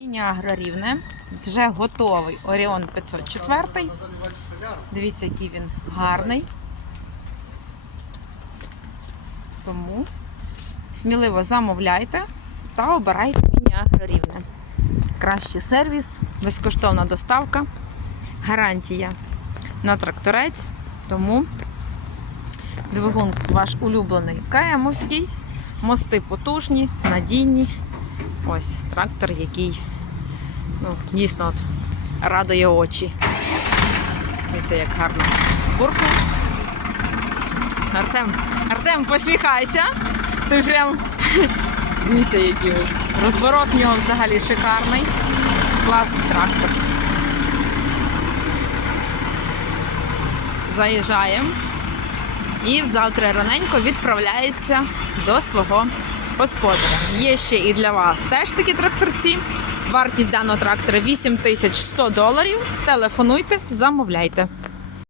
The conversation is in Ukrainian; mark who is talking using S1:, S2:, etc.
S1: Міні-агро рівне. Вже готовий Оріон 504. Дивіться, який він гарний. Тому сміливо замовляйте та обирайте міні-агро рівне. Кращий сервіс, безкоштовна доставка, гарантія на тракторець. Тому двигун ваш улюблений каямовський, мости потужні, надійні. Ось трактор, який ну, дійсно от, радує очі. Дивіться, як гарно буркнув. Артем, Артем, посміхайся. Ти прям дивіться, який ось. Розворот в нього взагалі шикарний. Класний трактор. Заїжджаємо. І завтра раненько відправляється до свого господаря. Є ще і для вас теж такі тракторці. Вартість даного трактора 8100 доларів. Телефонуйте, замовляйте.